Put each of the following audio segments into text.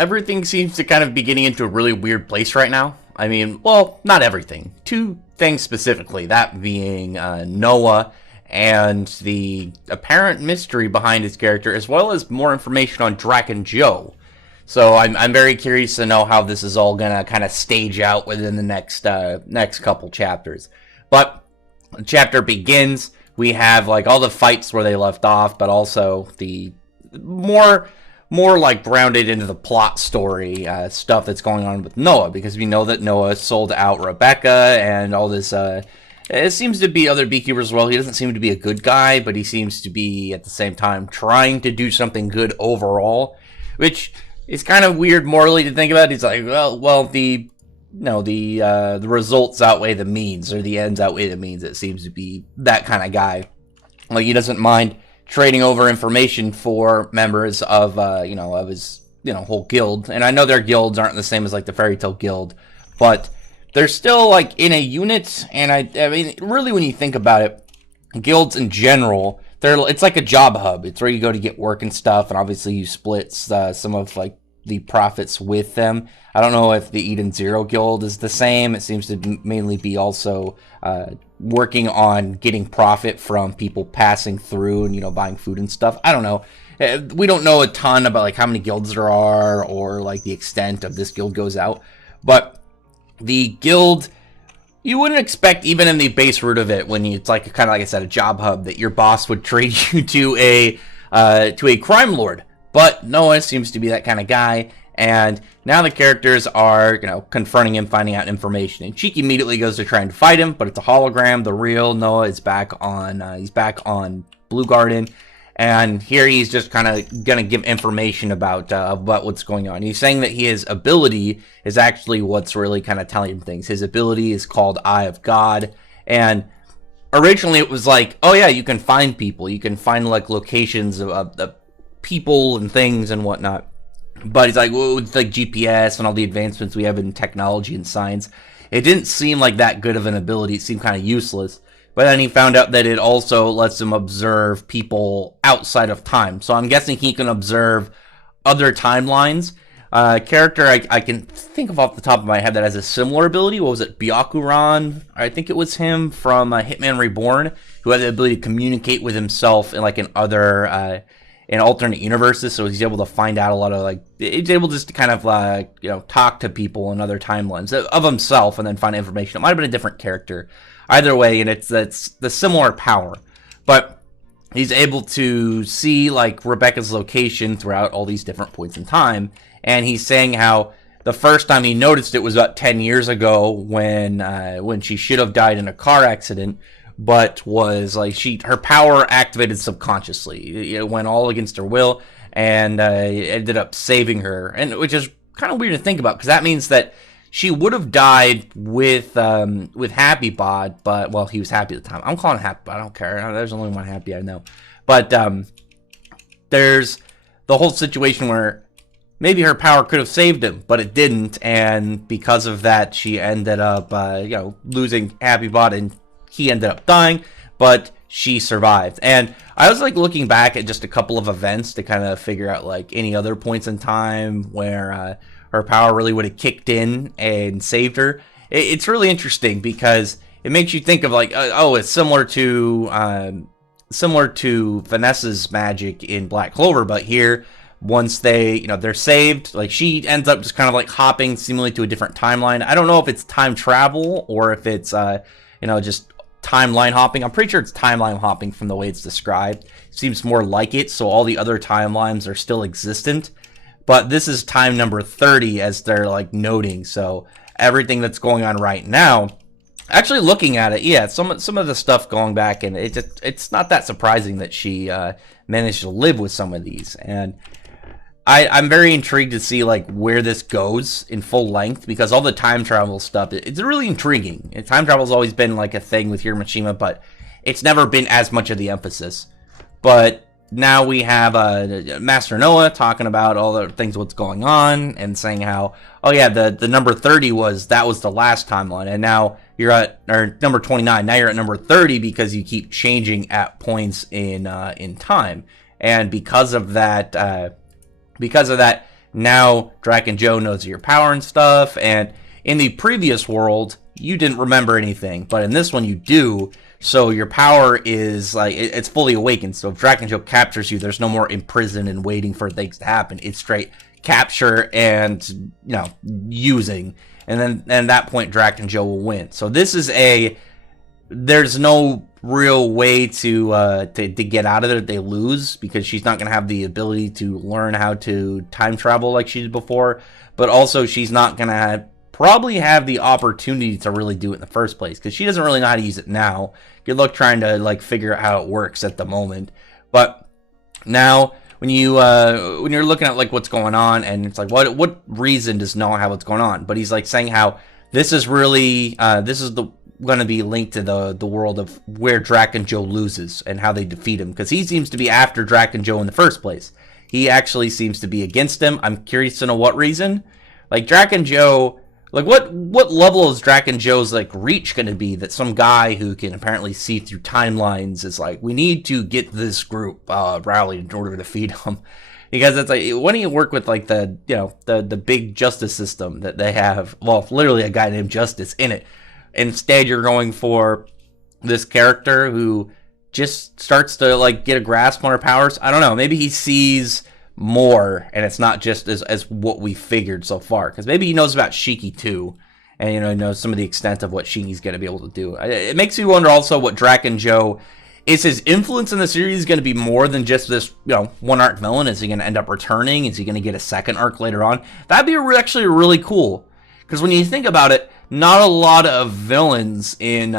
everything seems to kind of be getting into a really weird place right now. I mean, well, not everything. Two things specifically, that being Noah and the apparent mystery behind his character, as well as more information on Drac and Joe. So I'm very curious to know how this is all gonna kind of stage out within the next couple chapters. But the chapter begins. We have like all the fights where they left off, but also the more like grounded into the plot story stuff that's going on with Noah, because we know that Noah sold out Rebecca and all this. It seems to be other beekeepers as well. He doesn't seem to be a good guy, but he seems to be at the same time trying to do something good overall, which is kind of weird morally to think about. He's like, well, the results outweigh the means, or the ends outweigh the means. It seems to be that kind of guy. Like, he doesn't mind trading over information for members of of his whole guild. And I know their guilds aren't the same as like the Fairy Tale Guild, but they're still like in a unit. And I mean, really, when you think about it, guilds in general, it's like a job hub. It's where you go to get work and stuff, and obviously you split some of like the profits with them. I don't know if the Eden Zero Guild is the same. It seems to mainly be also working on getting profit from people passing through and buying food and stuff. I don't know. We don't know a ton about like how many guilds there are, or like the extent of this guild goes out. But the guild, you wouldn't expect, even in the base root of it, when it's like kind of like I said, a job hub, that your boss would trade you to a crime lord. But Noah seems to be that kind of guy, and now the characters are, confronting him, finding out information. And Cheek immediately goes to try and fight him, but it's a hologram. The real Noah is back on Blue Garden, and here he's just kind of gonna give information about what's going on. He's saying that his ability is actually what's really kind of telling him things. His ability is called Eye of God, and originally it was like, oh yeah, you can find people, you can find like locations of people and things and whatnot. But he's like, well, with like GPS and all the advancements we have in technology and science, it didn't seem like that good of an ability. It seemed kind of useless. But then he found out that it also lets him observe people outside of time. So I'm guessing he can observe other timelines. Character I can think of off the top of my head that has a similar ability. What was it? Byakuran? I think it was him from Hitman Reborn, who had the ability to communicate with himself in like in alternate universes. So he's able to find out a lot of he's able just to kind of talk to people in other timelines of himself and then find information. It might have been a different character. Either way, and it's the similar power. But he's able to see like Rebecca's location throughout all these different points in time. And he's saying how the first time he noticed it was about 10 years ago when she should have died in a car accident, but was like her power activated subconsciously. It went all against her will, and ended up saving her. And which is kind of weird to think about, because that means that she would have died with Happy Bod, but well, he was happy at the time. I'm calling him Happy Bod. I don't care. There's only one Happy I know. But there's the whole situation where maybe her power could have saved him, but it didn't, and because of that, she ended up losing Happy Bod, and he ended up dying, but she survived. And I was like looking back at just a couple of events to kind of figure out like any other points in time where her power really would have kicked in and saved her. It's really interesting because it makes you think of like, it's similar to Vanessa's magic in Black Clover, but here, once they're saved, like she ends up just kind of like hopping seemingly to a different timeline. I don't know if it's time travel or if it's just timeline hopping. I'm pretty sure it's timeline hopping from the way it's described. It seems more like it, so all the other timelines are still existent. But this is time number 30, as they're like noting. So everything that's going on right now, actually looking at it, yeah, some of the stuff going back, and it's not that surprising that she managed to live with some of these. And I'm very intrigued to see like where this goes in full length, because all the time travel stuff, it's really intriguing. And time travel's always been like a thing with Hiro Mishima, but it's never been as much of the emphasis. But now we have Master Noah talking about all the things, what's going on, and saying how, oh yeah, the number 30 was the last timeline, and now you're at number 29. Now you're at number 30 because you keep changing at points in time, and because of that, now Draken Joe knows your power and stuff, and in the previous world, you didn't remember anything, but in this one you do, so your power is, like, it's fully awakened. So if Draken Joe captures you, there's no more imprisoned and waiting for things to happen. It's straight capture and, you know, using. And then at that point, Draken Joe will win. So this is there's no real way to get out of it if they lose, because she's not going to have the ability to learn how to time travel like she did before, but also she's not going to probably have the opportunity to really do it in the first place, because she doesn't really know how to use it now. Good luck trying to, like, figure out how it works at the moment. But now when you're looking at, like, what's going on, and it's like, what reason does Noah have what's going on? But he's, like, saying how this is really going to be linked to the world of where Draken Joe loses and how they defeat him, because he seems to be after Draken Joe in the first place. He actually seems to be against him. I'm curious to know what reason. Like, Draken Joe, like, what level is Draken Joe's, like, reach going to be that some guy who can apparently see through timelines is like, we need to get this group rallied in order to defeat him? Because it's like, when do you work with, like, the big justice system that they have? Well, literally a guy named Justice in it. Instead, you're going for this character who just starts to, like, get a grasp on her powers. I don't know. Maybe he sees more, and it's not just as what we figured so far. Because maybe he knows about Shiki too, and, you know, knows some of the extent of what Shiki's going to be able to do. It makes me wonder also what Draken Joe, is his influence in the series going to be more than just this, you know, one arc villain? Is he going to end up returning? Is he going to get a second arc later on? That'd be actually really cool. Because when you think about it, not a lot of villains in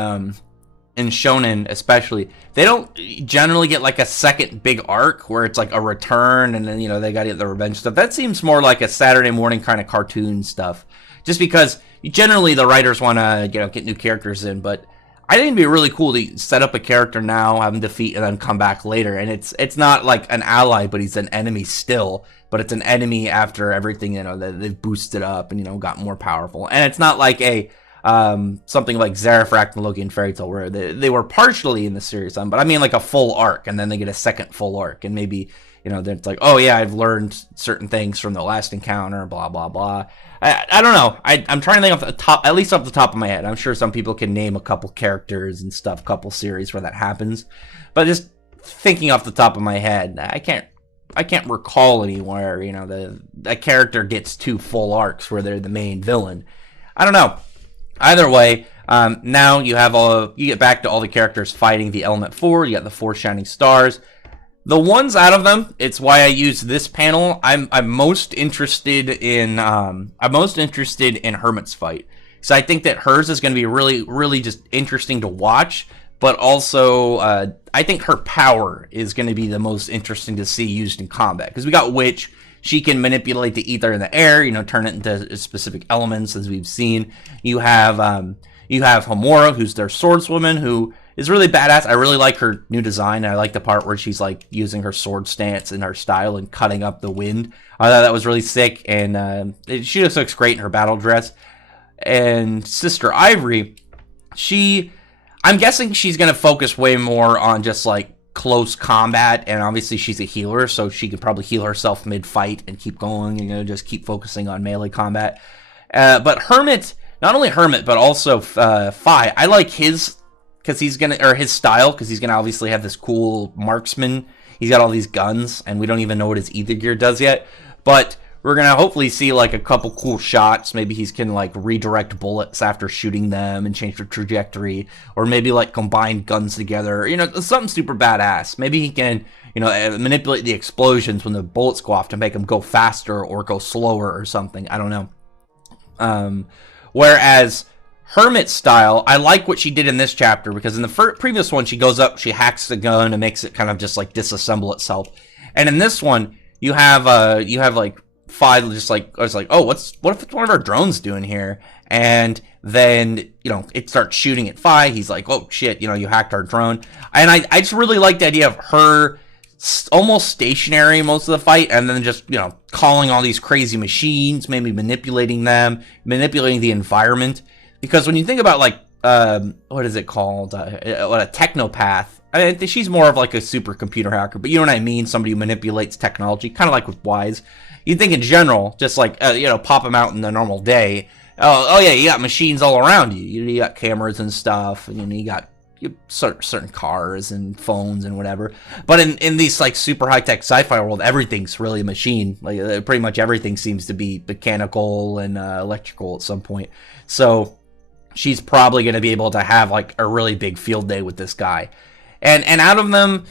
Shonen, especially, they don't generally get, like, a second big arc where it's like a return and then, you know, they got to get the revenge stuff. That seems more like a Saturday morning kind of cartoon stuff, just because generally the writers want to, you know, get new characters in. But I think it'd be really cool to set up a character now, have him defeat, and then come back later. And it's not like an ally, but he's an enemy still. But it's an enemy after everything, you know, that they've boosted up and, you know, got more powerful. And it's not like a something like Zarafrak and Loki and Fairy Tail, where they were partially in the series, but I mean like a full arc, and then they get a second full arc, and maybe, you know, then it's like, oh yeah, I've learned certain things from the last encounter, blah blah blah. I don't know. I'm trying to think off the top, at least off the top of my head. I'm sure some people can name a couple characters and stuff, couple series where that happens, but just thinking off the top of my head, I can't recall anywhere, you know, a character gets two full arcs where they're the main villain. I don't know. Either way, now you get back to all the characters fighting the Element 4. You got the 4 shining stars. The ones out of them, it's why I use this panel. I'm most interested in Hermit's fight, because I think that hers is going to be really, really just interesting to watch. But also, I think her power is going to be the most interesting to see used in combat, because we got Witch. She can manipulate the ether in the air, you know, turn it into specific elements, as we've seen. You have Homura, who's their swordswoman, who is really badass. I really like her new design. I like the part where she's, like, using her sword stance and her style and cutting up the wind. I thought that was really sick, and she just looks great in her battle dress. And Sister Ivory, I'm guessing she's going to focus way more on just, like, close combat, and obviously she's a healer, so she could probably heal herself mid-fight and keep going, you know, just keep focusing on melee combat. But Hermit, not only Hermit, but also Fi, I like his, because he's gonna, or his style, because he's gonna obviously have this cool marksman. He's got all these guns, and we don't even know what his ether gear does yet, but we're gonna hopefully see, like, a couple cool shots. Maybe he's can, like, redirect bullets after shooting them and change their trajectory, or maybe, like, combine guns together, you know, something super badass. Maybe he can, you know, manipulate the explosions when the bullets go off to make them go faster or go slower or something. I don't know. Whereas Hermit's style, I like what she did in this chapter, because in the previous one, she goes up, she hacks the gun and makes it kind of just, like, disassemble itself. And in this one, you have like, Fi just, like, I was like, oh, what if one of our drones doing here? And then, you know, it starts shooting at Fi. He's like, oh shit, you know, you hacked our drone. And I just really like the idea of her almost stationary most of the fight, and then just, you know, calling all these crazy machines, maybe manipulating them, manipulating the environment. Because when you think about, like, what is it called? What a technopath I think she's more of like a supercomputer hacker, but you know what I mean? Somebody who manipulates technology, kind of like with Wise. You think in general, just like, pop them out in the normal day. Oh yeah, you got machines all around you. You got cameras and stuff, and you got certain cars and phones and whatever. But in these like super high-tech sci-fi world, everything's really a machine. Like pretty much everything seems to be mechanical and electrical at some point. So she's probably going to be able to have like a really big field day with this guy. And out of them,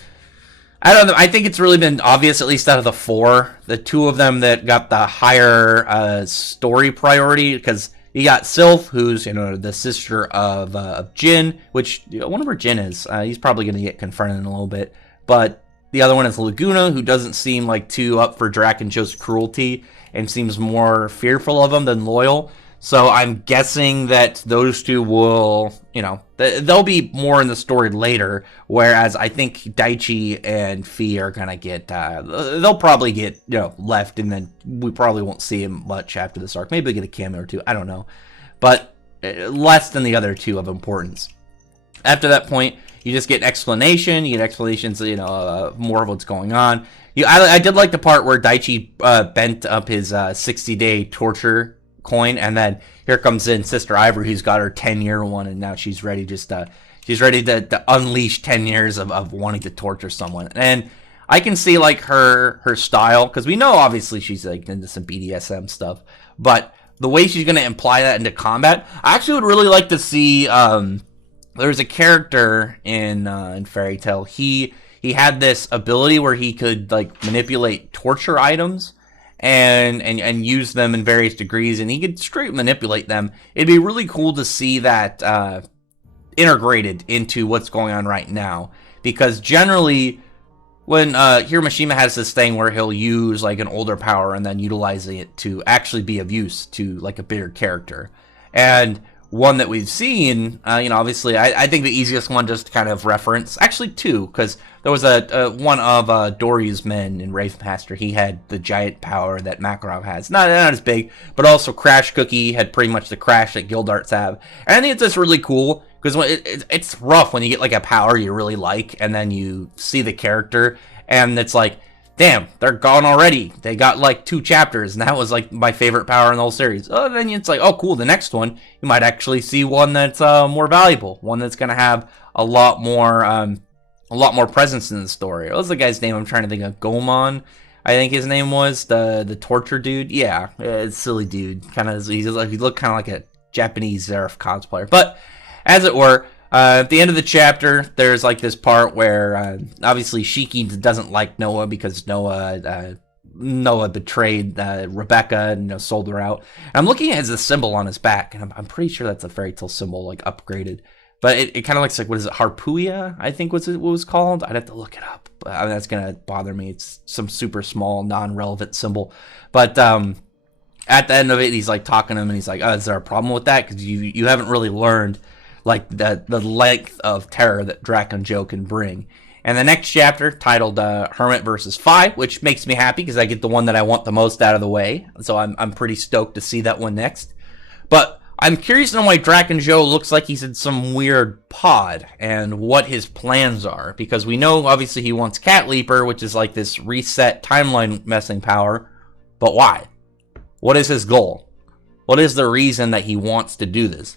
I think it's really been obvious, at least out of the four, the two of them that got the higher story priority, because you got Sylph, who's the sister of Jin, which I wonder where Jin is. He's probably going to get confronted in a little bit. But the other one is Laguna, who doesn't seem like too up for Drac and Joe's cruelty and seems more fearful of him than loyal. So I'm guessing that those two will, they'll be more in the story later, whereas I think Daichi and Fi are going to get, they'll probably get, left, and then we probably won't see him much after this arc. Maybe we'll get a cameo or two, I don't know. But less than the other two of importance. After that point, you just get explanation, you get explanations, more of what's going on. I did like the part where Daichi bent up his 60-day torture coin, and then here comes in Sister Ivory, who's got her 10-year one, and now she's ready she's ready to unleash 10 years of wanting to torture someone. And I can see like her style, because we know obviously she's like into some BDSM stuff, but the way she's going to imply that into combat, I actually would really like to see. There's a character in Fairy Tail. He had this ability where he could like manipulate torture items and use them in various degrees, and he could straight manipulate them. It'd be really cool to see that integrated into what's going on right now, because generally when Hiroshima has this thing where he'll use like an older power and then utilizing it to actually be of use to like a bigger character. And one that we've seen, obviously, I think the easiest one just to kind of reference, actually two, because there was one of Dory's men in Wraithmaster. He had the giant power that Makarov has. Not as big, but also Crash Cookie had pretty much the crash that Guildarts have. And I think it's just really cool, because it's rough when you get like a power you really like, and then you see the character, and it's like, damn, they're gone already. They got like 2 chapters, and that was like my favorite power in the whole series. Then it's like, oh cool, the next one, you might actually see one that's more valuable, one that's going to have a lot more presence in the story. What was the guy's name? I'm trying to think of. Gomon, I think his name was, the torture dude. Yeah, it's silly dude. Kind of, he looked kind of like a Japanese Zeref cosplayer. But as it were, at the end of the chapter, there's like this part where obviously Shiki doesn't like Noah because Noah betrayed Rebecca and sold her out. And I'm looking at the symbol on his back, and I'm pretty sure that's a Fairy Tail symbol, like upgraded. But it kind of looks like, what is it, Harpuia, I think what it was called. I'd have to look it up. But that's gonna bother me. It's some super small, non-relevant symbol. But at the end of it, he's like talking to him, and he's like, is there a problem with that? Because you haven't really learned like the length of terror that Drac and Joe can bring. And the next chapter, titled Hermit versus Fi, which makes me happy because I get the one that I want the most out of the way. So I'm pretty stoked to see that one next. But I'm curious to know why Drac and Joe looks like he's in some weird pod, and what his plans are. Because we know obviously he wants Cat Leaper, which is like this reset timeline messing power. But why? What is his goal? What is the reason that he wants to do this?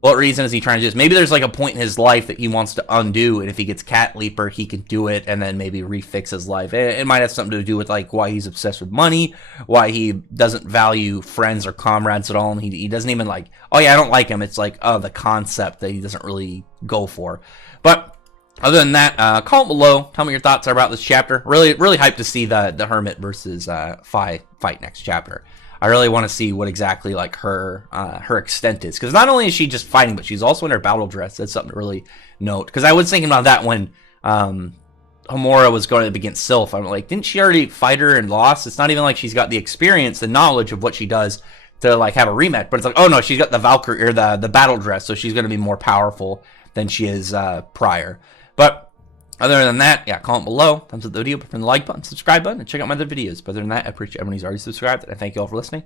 What reason is he trying to do this? Maybe there's like a point in his life that he wants to undo, and if he gets Cat Leaper, he can do it and then maybe refix his life. It might have something to do with like why he's obsessed with money, why he doesn't value friends or comrades at all, and he doesn't even like, oh yeah, I don't like him. It's like, oh, the concept that he doesn't really go for. But other than that, comment below. Tell me your thoughts are about this chapter. Really hyped to see the Hermit versus Fi fight next chapter. I really want to see what exactly like her extent is, because not only is she just fighting, but she's also in her battle dress. That's something to really note. Because I was thinking about that when Homura was going up against Sylph. I'm like, didn't she already fight her and lost? It's not even like she's got the experience, the knowledge of what she does to like have a rematch. But it's like, oh no, she's got the Valkyrie or the battle dress, so she's going to be more powerful than she is prior. But other than that, yeah, comment below, thumbs up the video, press the like button, subscribe button, and check out my other videos. But other than that, I appreciate everyone who's already subscribed, and I thank you all for listening.